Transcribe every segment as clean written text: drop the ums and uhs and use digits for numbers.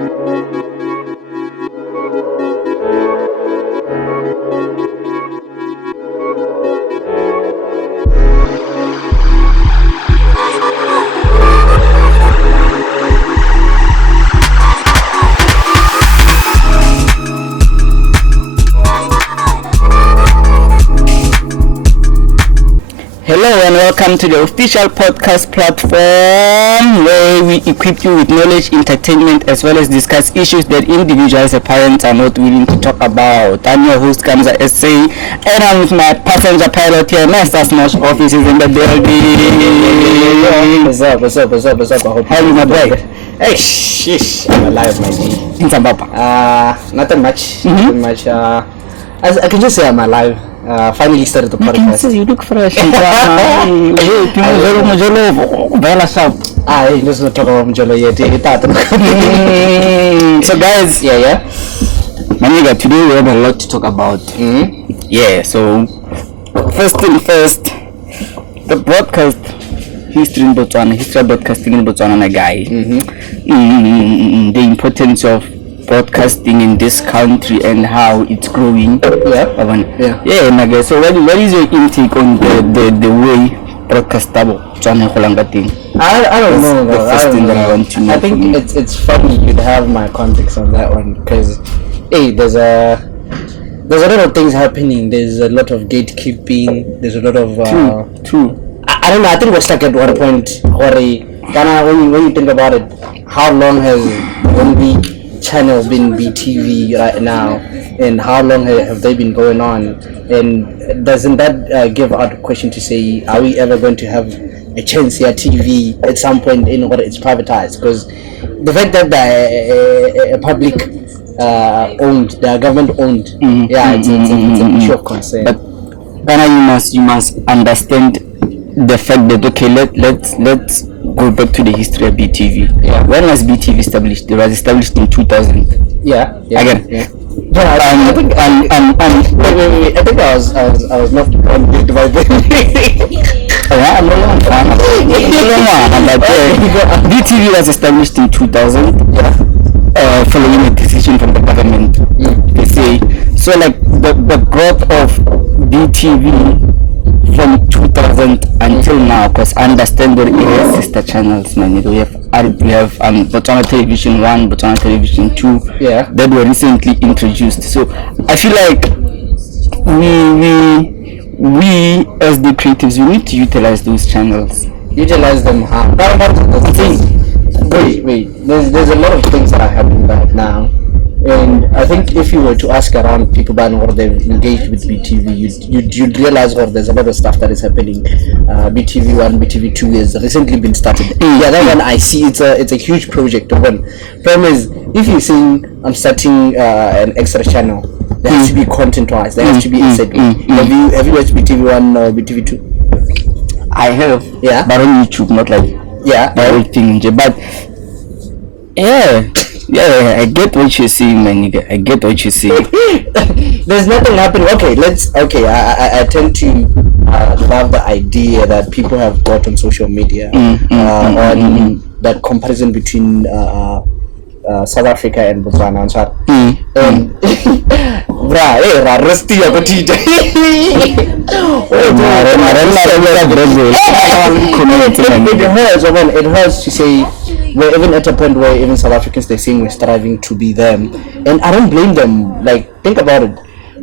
Hello and welcome to the official podcast platform where we equip you with knowledge, entertainment, as well as discuss issues that individuals and parents are not willing to talk about. I'm your host, Kamza SA, and I'm with my passenger pilot here, Master Smash Office is in the building. What's up? How are you, my boy? Hey, shish, I'm alive, my G. In Zimbabwe. Nothing much. Nothing much. I can just say I'm alive. Finally started the podcast. You look fresh. Let's not talk about Mjolo yet. So guys, yeah. My nigga, today we have a lot to talk about. Yeah, so first thing first, the broadcast history in Botswana, history of broadcasting in Botswana, my guy. The importance of broadcasting in this country and how it's growing. Yeah, my guy. So what is your intake on the way broadcast Botswana holanga thing? I don't know. The first thing that I want to know. I think it's funny you'd have my context on that one because, hey, there's a lot of things happening. There's a lot of gatekeeping. There's a lot of True. I don't know. I think we're stuck at one point. When you think about it, how long has only channel been BTV right now, and how long have they been going on? And doesn't that give out a question to say, are we ever going to have a chance here TV at some point in order it's privatized? Because the fact that the public owned, the government owned, it's a issue of concern. But Ghana, you must understand the fact that let's go back to the history of BTV. Yeah. When was BTV established? It was established in 2000. Yeah. Again. Yeah. But I think I was not on the device. BTV was established in 2000. Following a decision from the government. They say so. Like the growth of BTV from 2000 until now, because I understand that it has sister channels, man. We have Botswana Television 1, Botswana Television 2, that were recently introduced. So I feel like we as the creatives, we need to utilize those channels. Utilize them how? Wait. There's a lot of things that are happening right now. And I think if you were to ask around people by what they've engaged with BTV, you'd realize there's a lot of stuff that is happening. BTV 1, BTV 2 has recently been started. Yeah, that one I see it's a huge project. One problem is if you're saying I'm starting an extra channel, there has to be content wise. There has to be a segment. Have you watched BTV 1 or BTV 2? I have. Yeah. But on YouTube, not like everything. But yeah, I get what you're saying, my nigga. I get what you're saying. There's nothing happening. I tend to love the idea that people have got on social media on that comparison between South Africa and Botswana. It hurts to say we're even at a point where even South Africans, they're saying we're striving to be them, and I don't blame them. Like, think about it.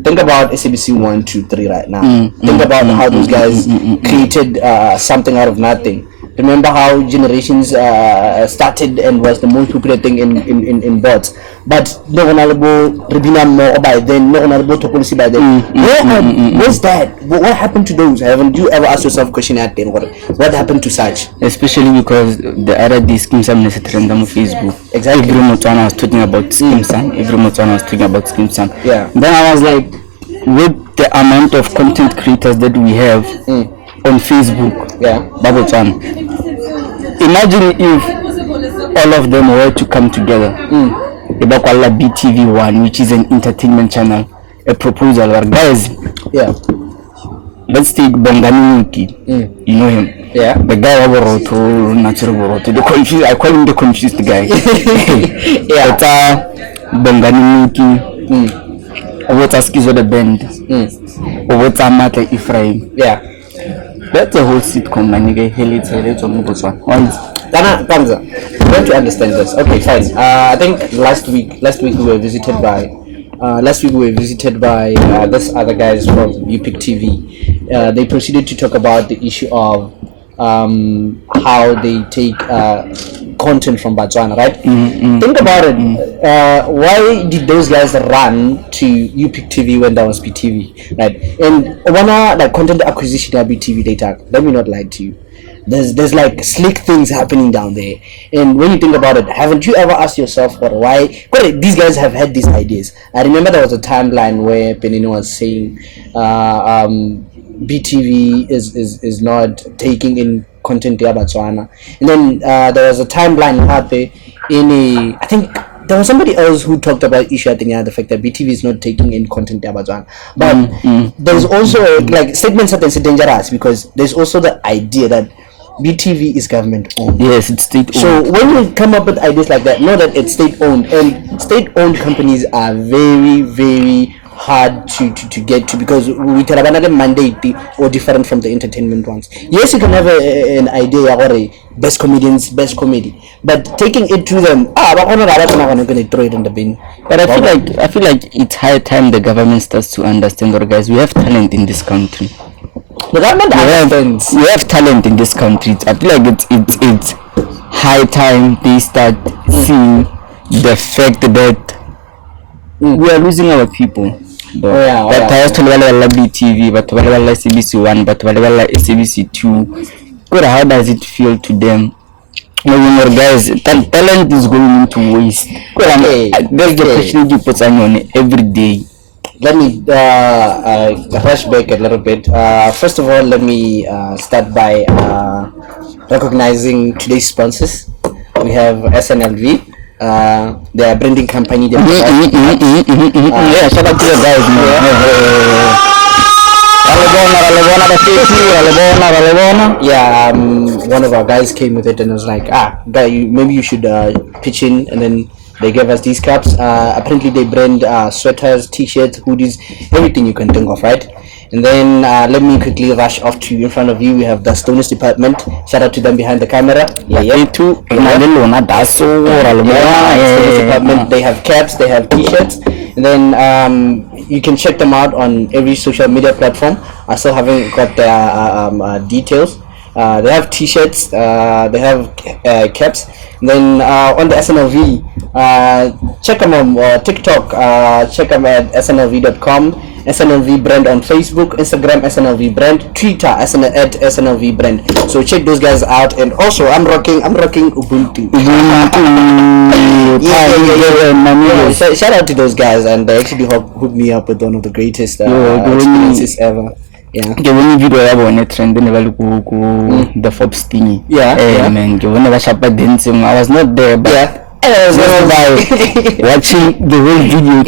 Think about SABC 1, 2, 3 right now. Think about how those guys created something out of nothing. Remember how Generations started and was the most popular thing in bots. But no one Ribina more by then, no one Topolisi by then. Where's that? What happened to those? Haven't you ever asked yourself a question at then? What happened to such? Especially because the other day Scheme Sam on Facebook. Exactly. Every Botswana was talking about Scheme Sam. Yeah. Then I was like, with the amount of content creators that we have on Facebook, Botswana, imagine if all of them were to come together. BTV 1, which is an entertainment channel, a proposal where guys, let's take Bonganinuki. You know him? Yeah. The guy over Roto, natural Roto. The confused, I call him the confused guy. Yeah. But Bonganinuki. What's a skizo the band? What's a matter Ephraim? Yeah. That's a whole sitcom, my nigga. Let's on Botswana. Dana, Kamza, you have to understand this. Okay, fine. I think last week we were visited by this other guys from UPIC TV. They proceeded to talk about the issue of how they take content from Botswana, right? Think about it. Why did those guys run to UPIC TV when there was BTV, right? And when like content acquisition at BTV data, let me not lie to you. There's like slick things happening down there, and when you think about it, haven't you ever asked yourself, "But why?" Well, these guys have had these ideas. I remember there was a timeline where Benino was saying, "BTV is not taking in content there, Botswana," and then there was a timeline out there I think there was somebody else who talked about issue at the fact that BTV is not taking in content there, Botswana. But there's also like statements that are dangerous because there's also the idea that BTV is government owned. Yes, it's state owned. So when you come up with ideas like that, know that it's state owned, and state owned companies are very, very hard to get to because we can have another mandate or different from the entertainment ones. Yes, you can have an idea or a best comedians, best comedy, but taking it to them, I'm not going to throw it in the bin. But I feel like it's high time the government starts to understand that, guys, we have talent in this country. The government understands. We have talent in this country. I feel like it's high time they start seeing the fact that we are losing our people. But I to BTV, but SABC1, but SABC2. Good, how does it feel to them? Guys, talent is going into waste. That's the question you put on every day. Let me rush back a little bit. First of all, let me start by recognizing today's sponsors. We have SNLV, their branding company. Yeah, shout out to the guys. Yeah, one of our guys came with it and was like, guy, maybe you should pitch in, and then they gave us these caps. Apparently they brand sweaters, t-shirts, hoodies, everything you can think of, right? And then let me quickly rush off to you. In front of you we have the Stoners department. Shout out to them behind the camera. Department. They have caps, they have t-shirts, and then you can check them out on every social media platform. I still haven't got their details. They have t-shirts, they have caps. And then on the SNLV, check them on TikTok, check them at snlv.com, SNLV brand on Facebook, Instagram SNLV brand, Twitter at SNLV brand. So check those guys out. And also I'm rocking Ubuntu. Shout out to those guys, and they actually hooked me up with one of the greatest experiences ever. Yeah. When video on a trend the Forbes thingy. Man, I was not there, but I was watching the whole video.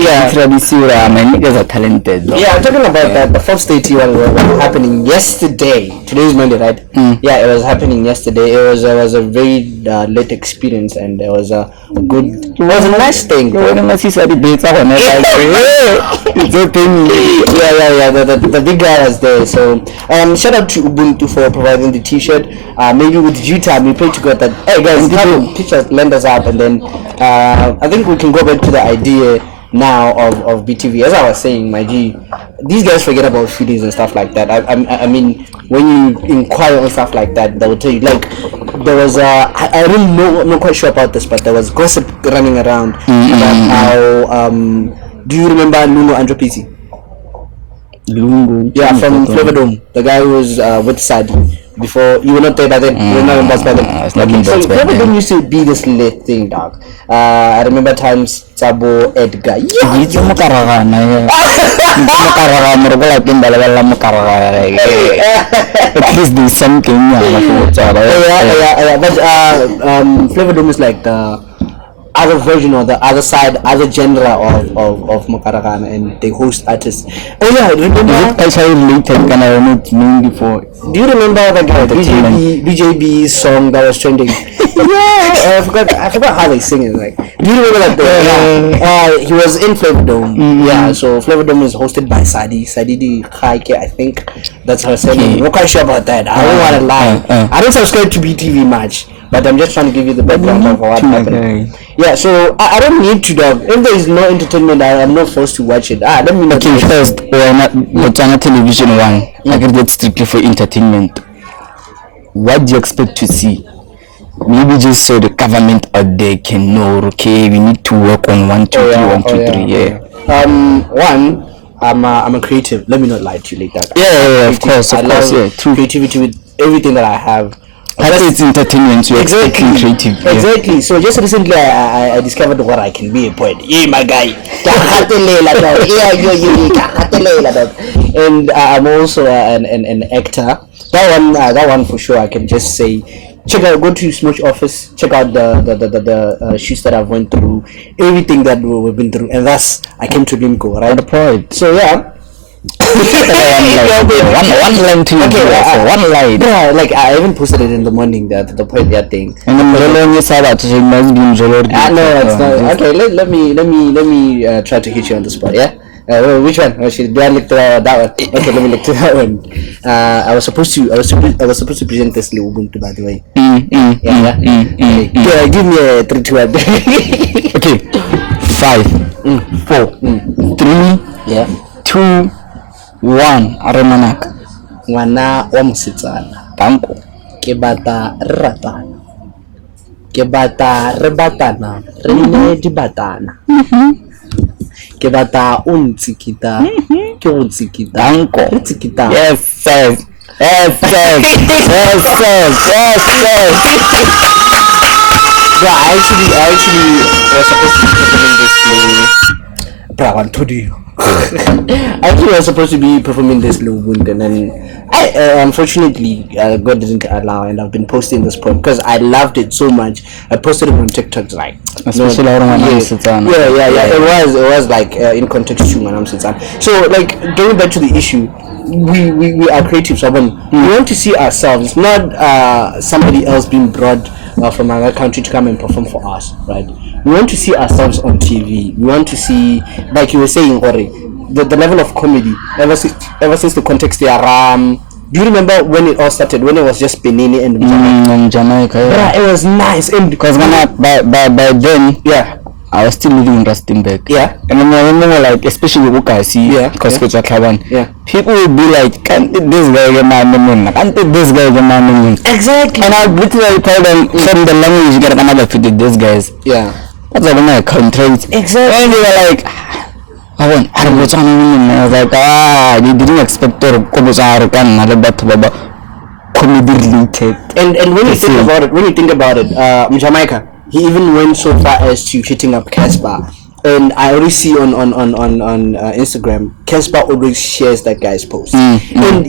My niggas are talented. Yeah, I'm talking about that. The Forbes Day was happening yesterday. Today is Monday, right? Yeah, it was happening yesterday. It was a very late experience, and it was a nice thing. The big guy was there. So shout out to Ubuntu for providing the t-shirt. Maybe with due time we pray to God that, hey guys, t-shirt lend us out, and then I think we can go back to the idea now of BTV. As I was saying, my G, these guys forget about feelings and stuff like that. I mean, when you inquire on stuff like that, they will tell you, like, there was I don't know, I'm not quite sure about this, but there was gossip running around about how do you remember Nuno Andropisi? Lungu. Yeah, from Flavor Dome, the guy who was with Sad. Before you were not there by then, you were not in Bots by then. So Flavor Dome used to be this lit thing, dog. I remember times Sabo, Edgar. At least there's something. But Flavor Dome is like the other version or the other side, other genre of Mokarakana, and they host artists. Oh yeah, remember? Actually related, can I not mean before? Do you remember the guy BJB's song that was trending? Yeah, I forgot how they sing it. Like, do you remember that? He was in Flavor Dome. Yeah, so Flavor Dome is hosted by Sadidi Khaike, I think that's her surname. I'm not quite sure about that. I don't want to lie. I don't subscribe to BTV much, but I'm just trying to give you the background of what happened. Yeah, so I don't need to, dog. If there is no entertainment, I'm not forced to watch it. Let me not. Okay, first, we're not Botswana Television 1. I get that strictly for entertainment. What do you expect to see? Maybe just so the government out there can know, okay, we need to work on 1, 2, 3, 1, 2, 3. Yeah. One, I'm a creative. Let me not lie to you like that. Yeah, of course, yeah. True creativity with everything that I have. It's entertainment, so exactly creative. Yeah. Exactly. So just recently, I discovered what I can be a poet. Yeah, my guy. And I'm also an actor. That one for sure. I can just say, check out. Go to Smush office. Check out the shoots that I've went through, everything that we've been through, and thus I came to Limco, right? The poet. So yeah. one line to you. One line. Yeah, like I even posted it in the morning. The point that thing. And then it must be no, it's not. Okay, let me try to hit you on the spot. Yeah. Which one? Do I look to that one? Okay, let me look to that one. I was supposed to present this little Ubuntu, by the way. Yeah. Give me a 3, 2, 1. Okay. 5, 4, 3, yeah, 2, 1. Aremanaka. Ngwana wa mosetsana. Tanko. Ke bata ratana. Ke bata re batana. Re ne di batana. Ke bata o ntsikita. Ke go tsikita. Tanko. Re tsikita. Yes, sir. Yes, sir. Yes, sir. Yes, sir. Yeah, I actually was supposed to be performing this play. But I want to do. I actually was supposed to be performing this little wound, and then I unfortunately God didn't allow, and I've been posting this poem because I loved it so much. I posted it on TikTok, like especially it was like in context to Manam Sultan. So like going back to the issue, we are creative, so we want to see ourselves, not somebody else being brought from another country to come and perform for us, right? We want to see ourselves on TV. We want to see, like you were saying, the level of comedy ever since the context there. Do you remember when it all started? When it was just Benini and Jamaica. Yeah, it was nice, and because by then, yeah, I was still living in Rustenburg. Yeah. And then I remember, like, especially Ukasi, because people would be like, can't this guy get my name? Can't this guy get my name? Exactly. And I would literally tell them from the language you get another fit with these guys. Yeah. That's like when I contract. Exactly. And they were like, I was like, they didn't expect to comedy related. And when you think about it, Jamaica, he even went so far as to hitting up Casper, and I always see on Instagram, Casper always shares that guy's post. And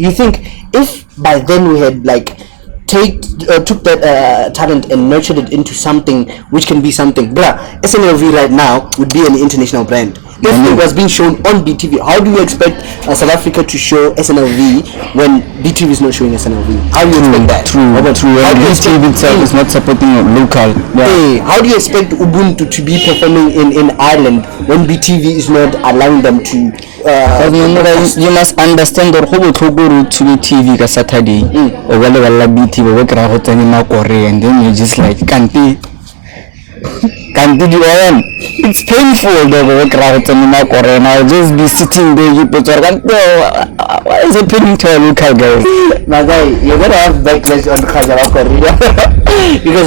you think if by then we had like took that talent and nurtured it into something which can be something, SNLV right now would be an international brand. If it was being shown on BTV, how do you expect South Africa to show SNLV when BTV is not showing SNLV? How do you expect that? True. How do you BTV itself is not supporting local. Hey, how do you expect Ubuntu to be performing in Ireland when BTV is not allowing them to? You must understand that who to go to BTV ka Saturday or whatever BTV we kra go tsena Korea, and then you just like can't do it. It's painful though. I'll just be sitting there. What is happening to our local guys? My guy, you're gonna have backlash on Korea because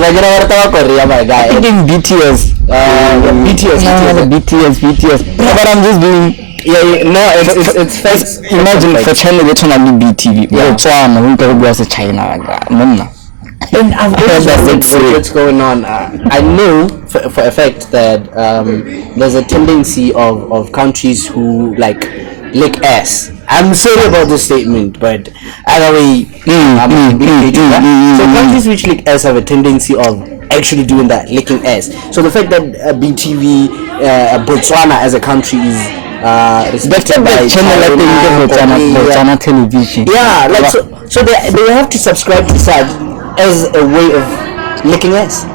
Korea, my guy. I think BTS. BTS. But I'm just being. It's facts. Imagine for China they turn on BTV. Botswana, we go to China. And I've always wondered what's going on. I know for a fact that there's a tendency of countries who like lick ass. I'm sorry about this statement, but either way, so countries which lick ass have a tendency of actually doing that, licking ass. So the fact that BTV, Botswana as a country is respected by channel Botswana television. Yeah, like so they have to subscribe to that as a way of licking ass.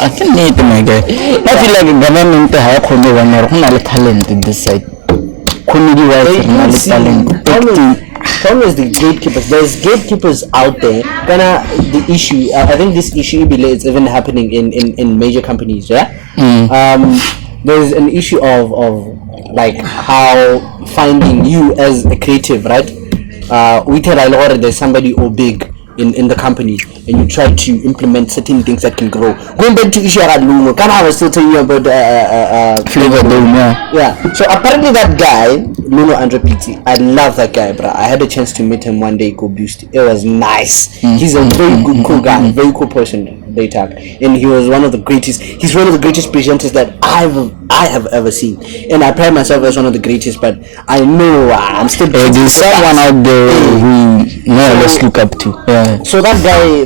I can need my guy. I feel like government have talent in this side. Comedy wise, talent. Problem is the gatekeepers. There's gatekeepers out there. The issue. I think this issue is even happening in major companies. Yeah. There's an issue of like how finding you as a creative, right? We tell there's somebody big in the company, and you try to implement certain things that can grow. Going back to issue around Lumo, I was still telling you about Flavor Dome, yeah. So apparently that guy, Luno Andre PT, I love that guy, bro. I had a chance to meet him one day, go boost. It was nice. He's a very good, cool guy, very cool person. They talk, and he was one of the greatest. He's one of the greatest presenters that I have ever seen, and I pride myself as one of the greatest. But I know I'm still. There's someone out there who let's look up to. Yeah. So that guy,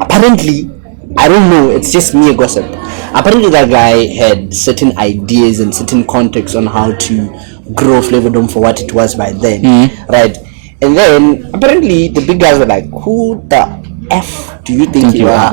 apparently, I don't know. It's just mere gossip. Apparently, that guy had certain ideas and certain context on how to grow Flavor Dome for what it was by then, right? And then apparently the big guys were like, "Who the F do you think you are?"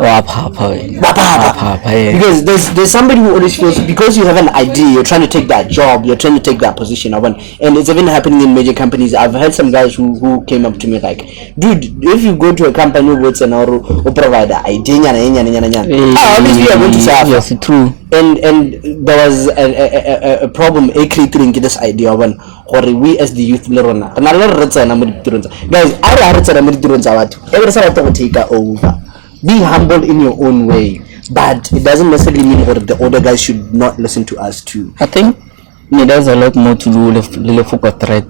Because there's somebody who always feels because you have an idea, you're trying to take that job, you're trying to take that position of one, and it's even happening in major companies. I've had some guys who came up to me like, "Dude, if you go to a company what's an or provide an idea, obviously you're going to suffer." Yes, true. And there was a problem creating this idea of one, or we as the youth guys, every time I take over. Be humble in your own way, but it doesn't necessarily mean that the older guys should not listen to us too. I think it has a lot more to do with the focus threat.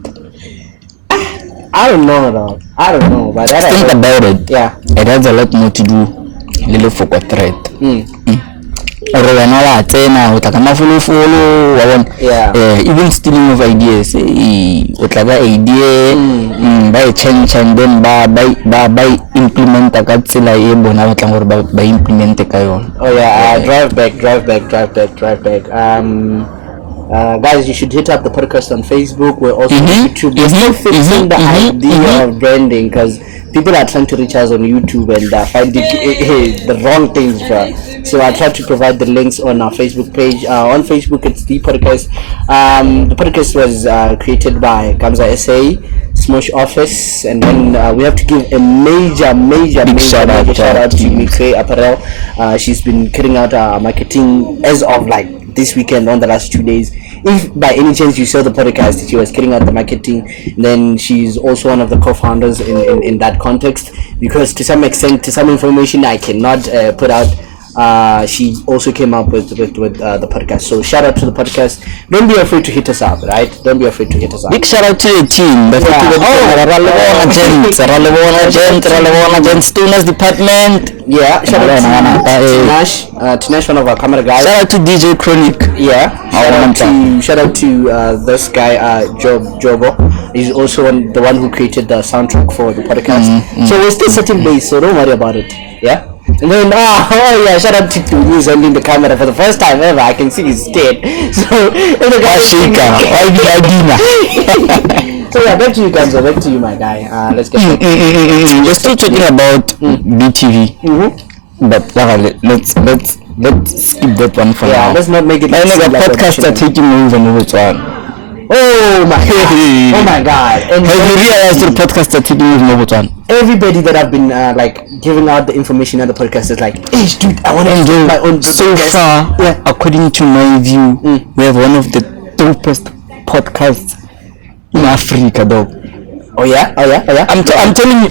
I don't know, but think about it. Yeah, it has a lot more to do with the focus threat. Even stealing of ideas, by change and then by implement a katsila by implement oh yeah, drive back. Guys, you should hit up the podcast on Facebook. We're also on YouTube. We're still fixing the idea of branding because people are trying to reach us on YouTube and finding the wrong things, bro. So I try to provide the links on our Facebook page. On Facebook, it's the podcast. The podcast was created by Gamza SA, Smosh Office, and then we have to give a major shout out to Mikre Apparel. She's been carrying out our marketing as of like this weekend on the last 2 days. If by any chance you saw the podcast, she was carrying out the marketing, then she's also one of the co-founders in that context, because to some extent, to some information I cannot put out, she also came up with the podcast. So shout out to the podcast. Don't be afraid to hit us up, right? Don't be afraid to hit us up. Big shout out to the team. Students department. Yeah, shout out to Tinash, one of our camera guys. Shout out to DJ Chronic. Yeah, shout out to this guy Jobo. He's also the one who created the soundtrack for the podcast. So we're still setting base, so don't worry about it. Yeah. And then shout out to who's holding the camera for the first time ever. I can see his state. So the guy So yeah, back to you guys, back to you my guy. Let's get back. We're still talking about BTV. But let's skip that one for now. Yeah, let's not make it like podcasts are taking over in Botswana. Oh my god. And have you realized the podcast are taking over in Botswana? Everybody that I've been like giving out the information on the podcast is like, hey dude, I want to do my own podcast. So far, according to my view, we have one of the dopest podcasts in Africa, dog. Oh yeah. I'm telling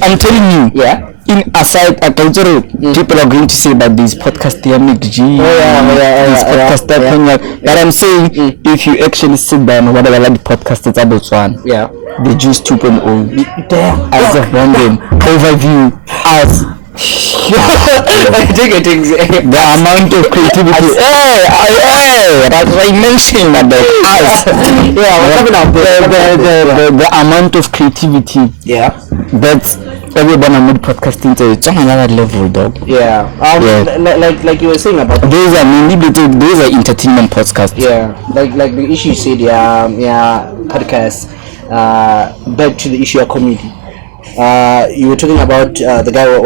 you. Yeah. In aside, people are going to say that this podcast they make G. But I'm saying, if you actually sit down, whatever like the podcast is about one, the Juice 2.0 as a random overview as the amount of creativity. That's why I mentioned that the amount of creativity. Yeah. That's everyone made podcasting to it's on another level, dog. Yeah. Like you were saying about Those are mainly those are entertainment podcasts. yeah, like the issue you said, podcast. Back to the issue of comedy. You were talking about the guy who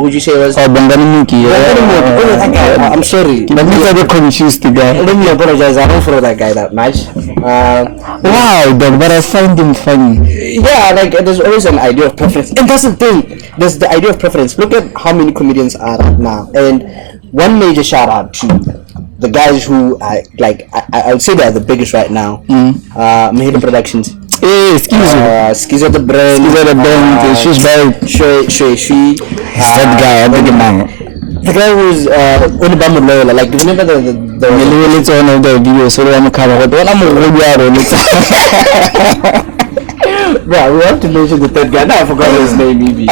would you say was Bongani Muki. that guy. I'm sorry. But me I confused the guy. Let me apologize. I don't follow that guy that much. Wow, dog, but I find him funny. Yeah, like there's always an idea of preference, and that's the thing. There's the idea of preference. Look at how many comedians are right now, and one major shout out to the guys who I would say they are the biggest right now. Mahida Productions. Hey, Skizo the brand. She's very. She. That guy, I think man. The guy who's Unibamu Loyola. Like, do you remember the Let's on the video, so I'm coming. What I'm Bro, we have to mention the third guy. No, I forgot his name, maybe.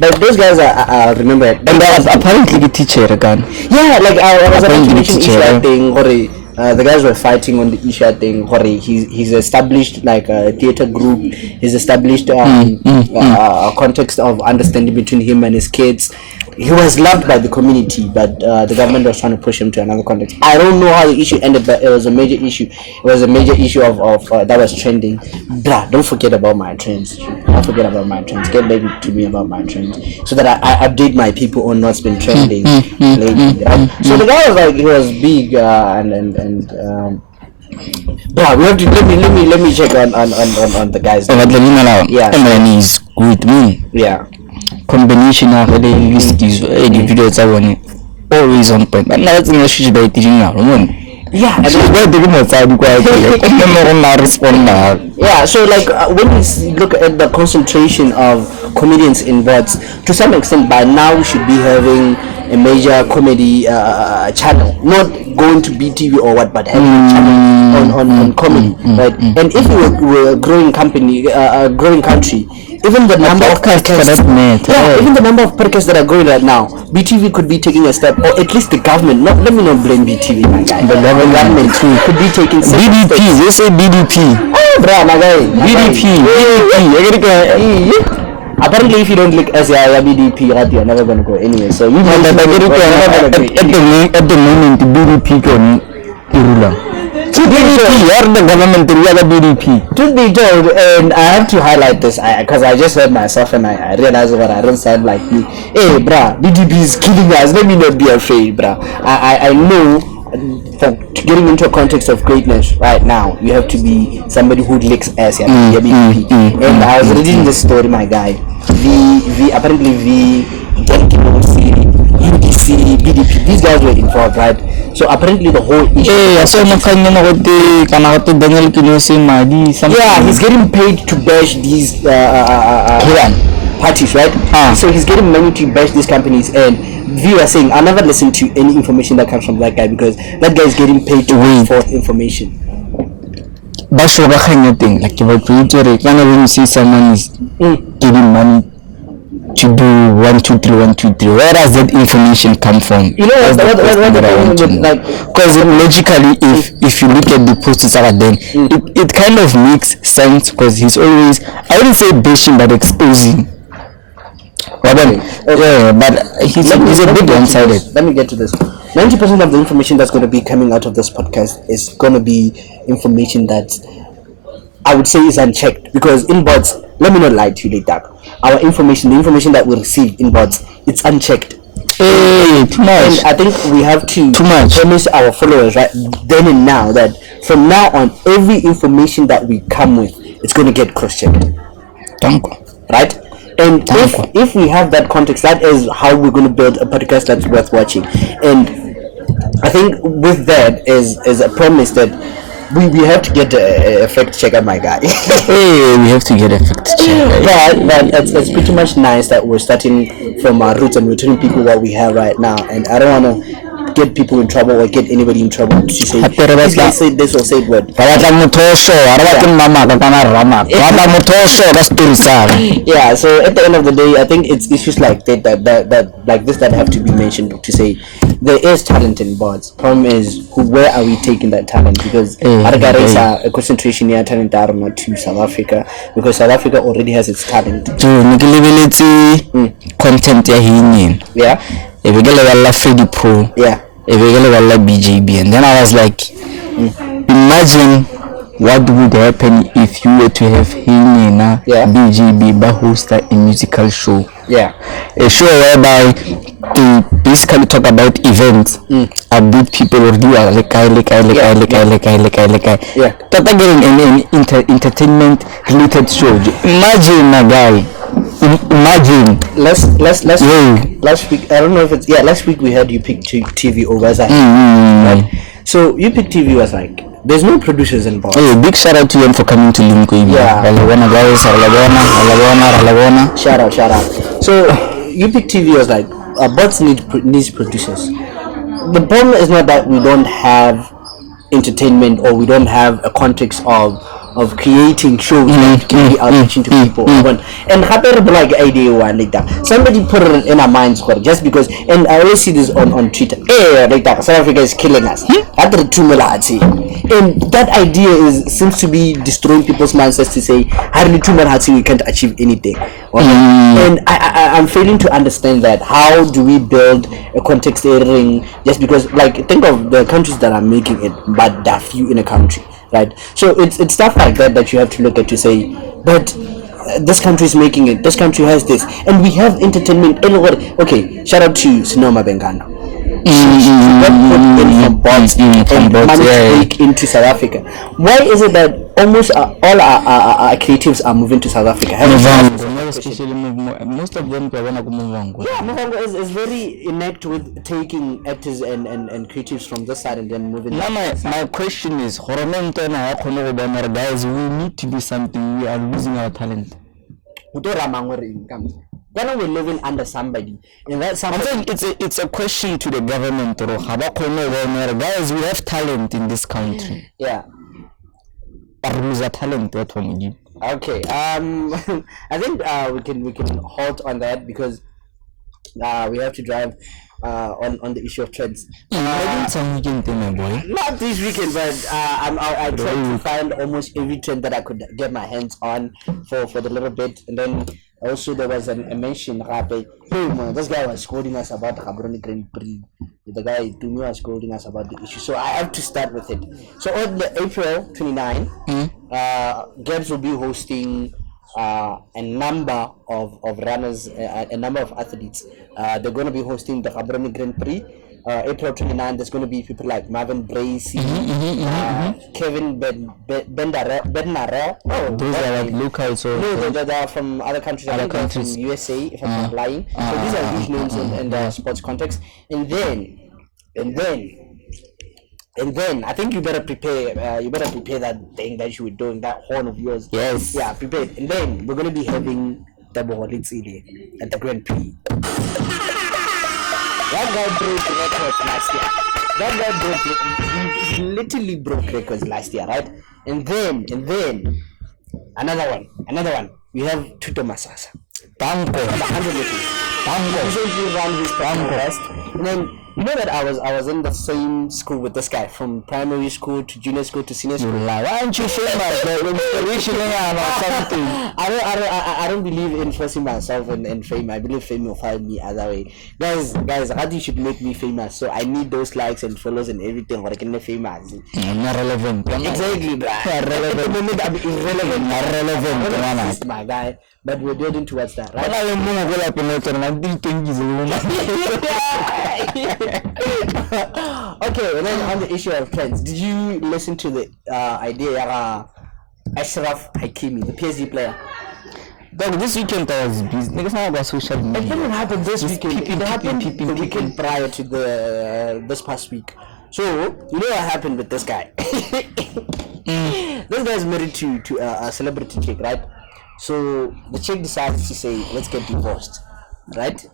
But those guys I remember. And apparently the teacher again. Yeah, like I was about to mention Isha thing. The guys were fighting on the Isha thing. He's established like a theater group. He's established a context of understanding between him and his kids. He was loved by the community, but the government was trying to push him to another context. I don't know how the issue ended, but it was a major issue. It was a major issue of that was trending. Bruh, don't forget about my trends. Don't forget about my trends. Get back to me about my trends, so that I update my people on what's been trending lately. Right? So the guy was like, he was big and bruh, we have to let me check on the guys. Yeah, and he's good. Yeah. Combination of the list is the videos I want always on point. But now it's not she's by teaching now. Yeah, and she's by taking outside respond. Yeah, so like when we look at the concentration of comedians in bots, to some extent by now we should be having a major comedy channel, not going to BTV or what, but having a channel on comedy, right? And if we were a growing company, a growing country, even the number of podcasts, even the number of podcasts that are going right now, BTV could be taking a step, or at least the government. Let me not blame BTV, my guy. The government too could be taking BDP. They say BDP. Oh, bro, my guy. BDP. Apparently, if you don't click SIA BDP, you're never gonna go anywhere. So you at the moment, BDP can rule. BDP, or the government rule BDP. Truth be told, and I have to highlight this because I just heard myself and I realized what I don't sound like me. Hey, bruh, BDP is killing us. Let me not be afraid, bruh. I know. For getting into a context of greatness right now, you have to be somebody who licks ass. BDP. And I was reading this story, my guy. Apparently UDC, BDP, these guys were involved, right? So apparently the whole issue. Yeah, he's getting paid to bash these parties, right? So he's getting money to bash these companies, and we were saying I never listen to any information that comes from that guy because that guy is getting paid to bring forth information. But sure, thing like when you see someone is giving money to do 1 2 3 1 2 3, where does that information come from? You know what because logically, if you look at the posts that then it kind of makes sense because he's always, I wouldn't say bashing but exposing. But he's a bit one-sided. Let me get to this. 90% of the information that's going to be coming out of this podcast is going to be information that I would say is unchecked, because in bots, let me not lie to you, like our information, the information that we receive in bots, it's unchecked. Hey, too much. And I think we have to promise our followers right then and now that from now on, every information that we come with, it's going to get cross-checked. Right? And if we have that context, that is how we're going to build a podcast that's worth watching. And I think with that is a promise that we have to get a fact checker, my guy. Hey, we have to get a fact checker. But it's pretty much nice that we're starting from our roots and we're telling people what we have right now. And I don't want to get people in trouble or get anybody in trouble to say this guy said this or said what. Yeah, so at the end of the day, I think it's issues like that like this that have to be mentioned to say there is talent in Bots. Problem is where are we taking that talent? Because a concentration near talent are not to South Africa because South Africa already has its talent. Content ya hini. Yeah. Ebegele wala Freddy Pro. Yeah. Ebegele wala BJB. And then I was like, imagine what would happen if you were to have hini na BJB but host a musical show. Yeah. A show whereby they basically talk about events, update people or do like Tata getting an entertainment related show. Imagine a guy. Imagine. Last week. I don't know if it's last week we had You Pick TV over that. Right? So You Pick TV was like, there's no producers involved. Hey, big shout out to them for coming to Limco. Yeah. Alabona guys, Alabona. Shout out. So You Pick TV was like, Bots needs producers. The problem is not that we don't have entertainment or we don't have a context of creating shows that can be outreaching to people. And like idea one like that. Somebody put it in our minds just because, and I always see this on Twitter. Hey, like that South Africa is killing us. And that idea seems to be destroying people's minds as to say, we can't achieve anything. And I'm failing to understand that. How do we build a context ring just because, like, think of the countries that are making it, but there are few in a country. Right, so it's stuff like that you have to look at to say, but this country is making it. This country has this, and we have entertainment. Okay, shout out to Sinoma Bengana. She got put in from Bots and managed to break into South Africa. Why is it that almost all our creatives are moving to South Africa? Especially most of them Muvhango is very inept with taking actors and creatives from this side and then moving. Now my question is, guys, we need to do something. We are losing our talent. Then we're living under somebody, and that's something. I'm saying it's a question to the government. Guys, we have talent in this country. Yeah. Lose our talent. Okay. I think we can halt on that because we have to drive on the issue of trends. Not this weekend, but I tried to find almost every trend that I could get my hands on for the little bit, and then also there was a mention this guy was scolding us about the Gaborone Grand Prix. The guy to me was scolding us about the issue, so I have to start with it. So on the April 29, Gabs will be hosting a number of runners, a number of athletes. They're going to be hosting the Gaborone Grand Prix. April 29, there's going to be people like Marvin Bracey, Kevin Bednarel. Those are like local, so no, they're from other countries. I think they're from USA, if I'm not lying. So these are huge names in the sports context. And then, I think you better prepare. You better prepare that thing that you were doing, that horn of yours. Yes. Yeah, prepare it. And then we're going to be having the Boholitsile at the Grand Prix. That guy broke records last year. He literally broke records last year, right? And then another one. We have Tuto Masasa. Tango. 100 meters. Tango. Recently ran his best. And then you know that I was in the same school with this guy from primary school to junior school to senior school. Why aren't you famous? I don't believe in forcing myself in fame. I believe fame will find me other way. Guys, Adi should make me famous. So I need those likes and follows and everything or I can be famous. I'm not relevant. Exactly, bro. Irrelevant. I'm irrelevant. My guy. But we're building towards that, right? Okay, and then on the issue of trends, did you listen to the idea of Ashraf Hakimi, the PSG player? Dog, this weekend I was busy. Niggas not about social media. It didn't happen this weekend. It happened the weekend prior to this past week. So you know what happened with this guy? This guy's married to a celebrity chick, right? So the chick decides to say, let's get divorced, right?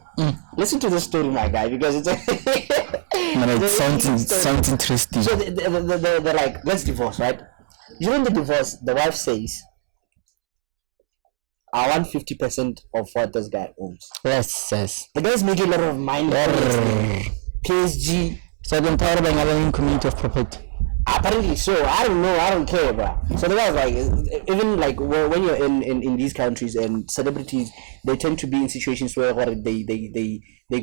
Listen to the story, my guy, because it's it sounds interesting. So they're like, let's divorce, right? During the divorce, the wife says, I want 50% of what this guy owns. Yes. The guy's making a lot of money. PSG. So the entire community of property. Apparently so. I don't know. I don't care, bro. So the guy's like, even like when you're in these countries and celebrities, they tend to be in situations where they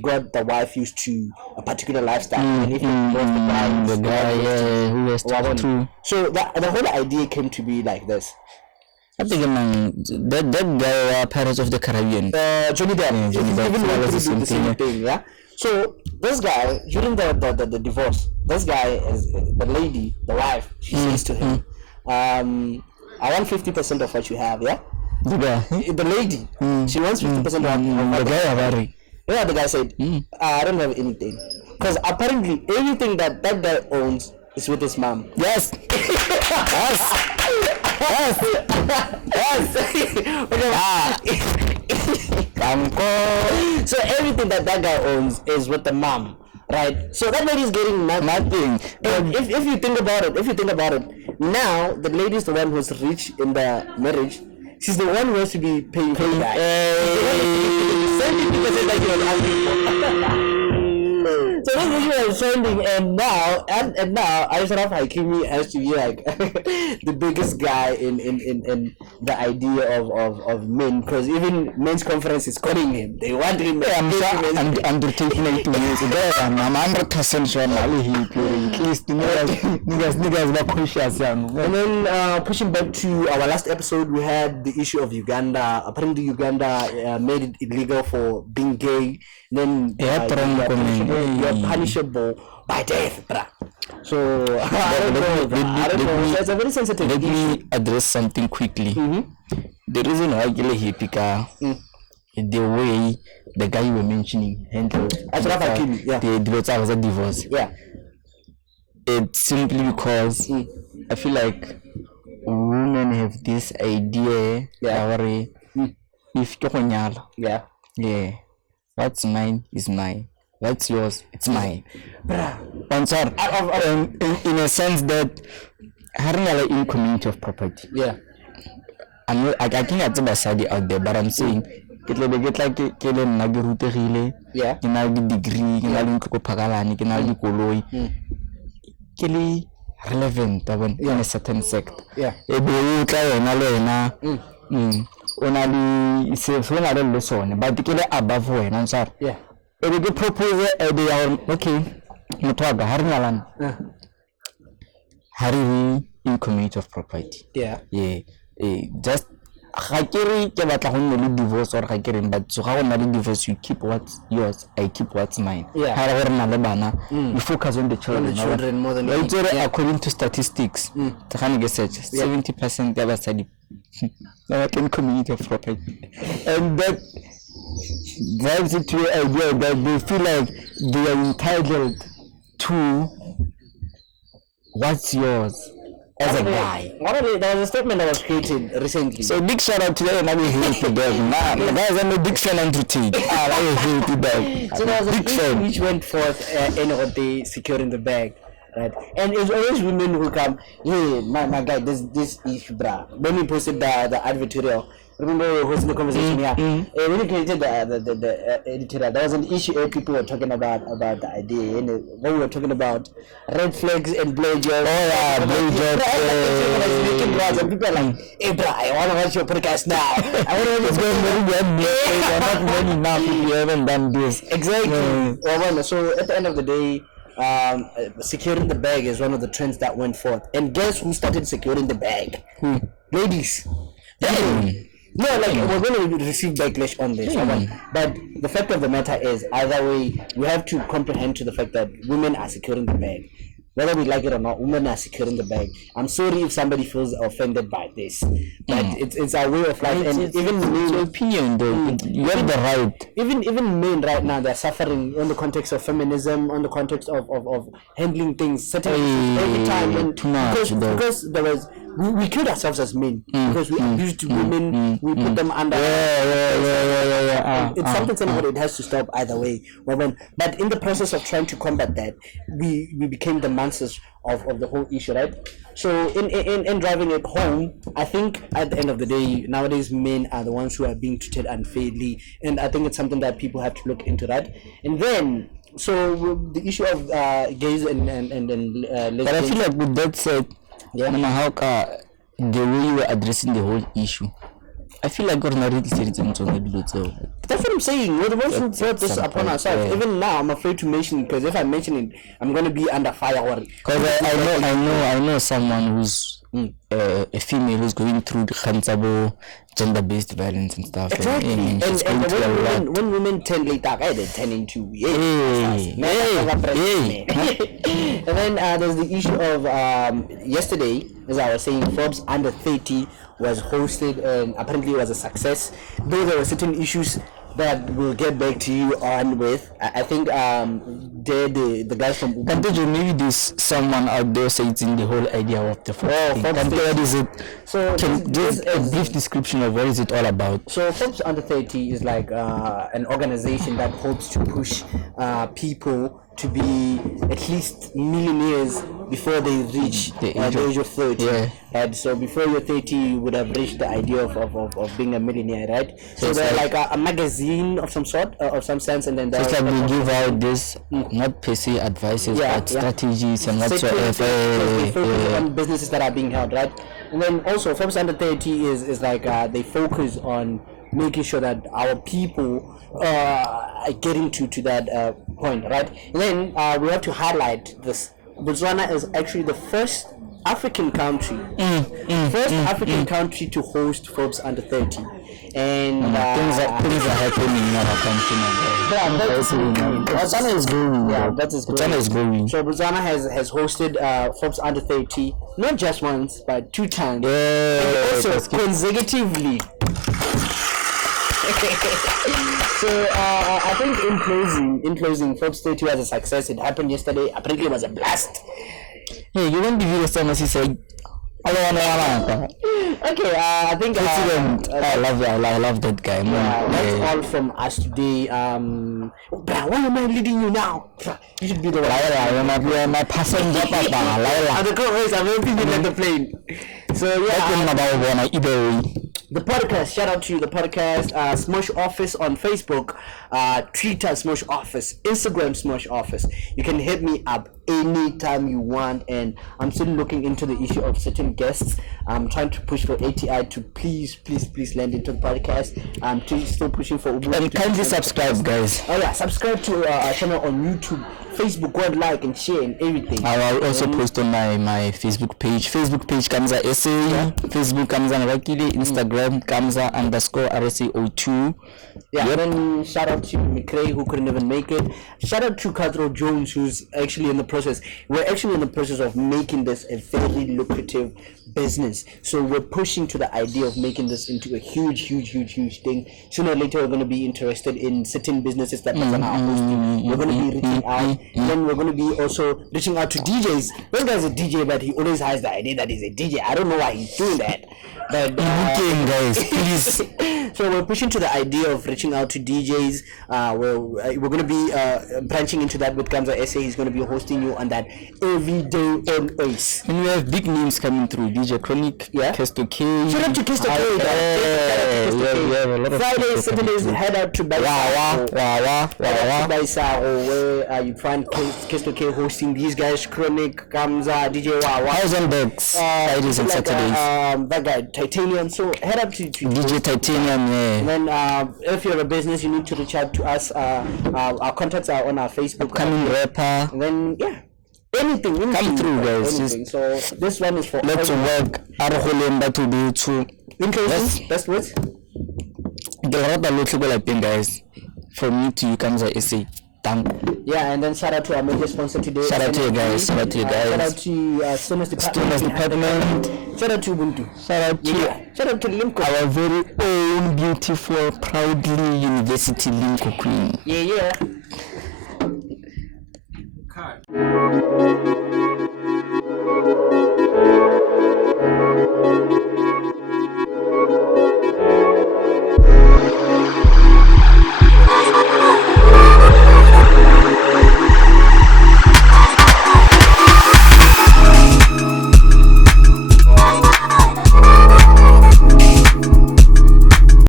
got the wife used to a particular lifestyle, and if the guy who was true. So the whole idea came to be like this. I think that guy Pirates of the Caribbean. Johnny Depp. Even the same thing, yeah. So this guy, during the divorce, this guy is the lady, the wife. She says to him, "I want 50% of what you have." Yeah. The lady, she wants 50% of the guy. Yeah, the guy said, "I don't have anything," because apparently everything that guy owns is with his mom. Yes. So everything that guy owns is with the mom, right? So that lady's getting nothing. If you think about it, now the lady's the one who's rich in the marriage. She's the one who has to be paying for the guy. So that's what you are sending, and now Ashraf Hakimi has to be like the biggest guy in the idea of men, because even men's conference is calling him. They want him. I'm taking it to you today. I'm 100% sure. At least niggas are conscious. And then pushing back to our last episode, we had the issue of Uganda. Apparently, Uganda made it illegal for being gay. Then you're punishable by death, bruh. So I don't know. That's a very sensitive issue. Let me address something quickly. The reason why I hate the way the guy you were mentioning handled the divorce. Yeah. It's simply because I feel like women have this idea if what's mine is mine. What's yours? It's mine. I'm sorry. In a sense that having in community of property. Yeah. I think it's a side out there, but I'm saying get like yeah. Degree, relevant in a certain sector. Yeah. But above when I'm sorry. Yeah. If you propose okay, Harry in community of property. Yeah. Just Hakiri ke divorce or Hakirin, but so how divorce you keep what's yours, I keep what's mine. Yeah. You focus on the children more than according to statistics. 70% ever study in community of property. And that drives it to the idea that they feel like they are entitled to what's yours as a guy. There was a statement that was created recently. So big shout out to them and I hate the dog. The guys are a big fan and critique. I hate the dog. So there was a issue which went forth in what they securing the bag. Right, and it's always women who come, hey, my guy, this issue, bruh. When we posted the advertorial, remember we were hosting the conversation here. When we created the editorial, there was an issue where people were talking about the idea, and when we were talking about red flags and blowjobs. And people are like, hey, bruh, I want to watch your podcast now. I want to watch not many enough if you haven't done this. Exactly. So at the end of the day, securing the bag is one of the trends that went forth. And guess who started securing the bag? Ladies. No, like we're going to receive backlash on this. But the fact of the matter is, either way, we have to comprehend to the fact that women are securing the bag. Whether we like it or not, women are securing the bag. I'm sorry if somebody feels offended by this, but it's our way of life. And even men, opinion, though, you have the right. Even men right now, they're suffering on the context of feminism, on the context of handling things certain every time. And because there was we killed ourselves as men because we abused women, we put them under. It's something but it has to stop either way. But in the process of trying to combat that, we became the monsters of the whole issue, right? So in driving it home, I think at the end of the day, nowadays men are the ones who are being treated unfairly, and I think it's something that people have to look into that. And then, so the issue of gays and lesbians. But I feel like with that said, no matter how the way you were addressing the whole issue, I feel like God not really said it on the below. That's what I'm saying. We're the ones who brought this upon ourselves. Yeah. Even now, I'm afraid to mention it because if I mention it, I'm going to be under fire. Because I know someone who's a female who's going through the kanzabo, gender-based violence and stuff. Exactly. And when women turn later, they turn into And then there's the issue of yesterday, as I was saying, Forbes Under 30 was hosted and apparently it was a success. Though there were certain issues that we'll get back to you on with. I think the guys from maybe there's someone out there saying the whole idea of the Forbes. What is it? So just a brief description of what is it all about. So Forbes Under 30 is like an organization that hopes to push people to be at least millionaires before they reach the age of 30. Yeah. And so before you're 30, you would have reached the idea of being a millionaire, right? So they're like a magazine of some sort, of some sense, and then it's like they give out this not per se advices, but strategies and whatsoever. They focus on businesses that are being held, right? And then also Forbes Under 30 is like they focus on making sure that our people are getting to that point, right? And then we have to highlight this. Botswana is actually the first African country, African country to host Forbes Under 30. And things are happening in our country now. Botswana is growing. Yeah, that is growing. Botswana is growing. So Botswana has hosted Forbes Under 30 not just once but 2 times. Yeah, and also consecutively. So I think in closing, Forbes 30 was a success. It happened yesterday. Apparently, it was a blast. Hey, you won't be here so much. He said, okay, I think I love that guy. That's all from us today. Why am I leading you now? You should be the one. My passenger. The co-host, I'm helping you let the plane. So yeah. The podcast, shout out to you, the podcast, Smosh Office on Facebook, Twitter, Smosh Office, Instagram, Smosh Office. You can hit me up anytime you want, and I'm still looking into the issue of certain guests. I'm trying to push for ATI to please land into the podcast. I'm still pushing for Ubu. And kindly subscribe, guys. Oh yeah, subscribe to our channel on YouTube, Facebook, go and like and share and everything. I will also post on my Facebook page. Facebook page Kamza SA, Facebook Kamza Rakile, Instagram Kamza _RSA02. Yeah, then shout out to McRae who couldn't even make it. Shout out to Cutthroat Jones who's actually in the process. We're actually in the process of making this a very lucrative business. So we're pushing to the idea of making this into a huge thing. Sooner or later we're going to be interested in certain businesses that are hosting. We're going to be reaching out. And then we're going to be also reaching out to DJs. This guy's a DJ, but he always has the idea that he's a DJ. I don't know why he's doing that. But guys, please. So we're pushing to the idea of reaching out to DJs. We're going to be branching into that with Kamza SA. He's going to be hosting you on that every day always. And we have big names coming through. DJ Chronic, Kesto K. Shout out to Kesto K. We have a lot of Fridays, Saturdays, head out to Baisao, where you find Kesto K hosting these guys. Chronic, Kamza, DJ Wawa. Heisenbergs, Fridays and Saturdays. That guy, Titanium. So head up to DJ Titanium. And then if you're a business, you need to reach out to us. Our contacts are on our Facebook. Coming rapper. And then anything come through, guys. So this one is for let's work. To be to interesting. Best words. Guys, from me to you comes a essay. Yeah, and then shout out to our major sponsor today. Shout out to you guys. Shout out to Students Department. Shout out to Ubuntu. Shout out to Limco. Our very own beautiful, proudly University Limco Queen. Yeah.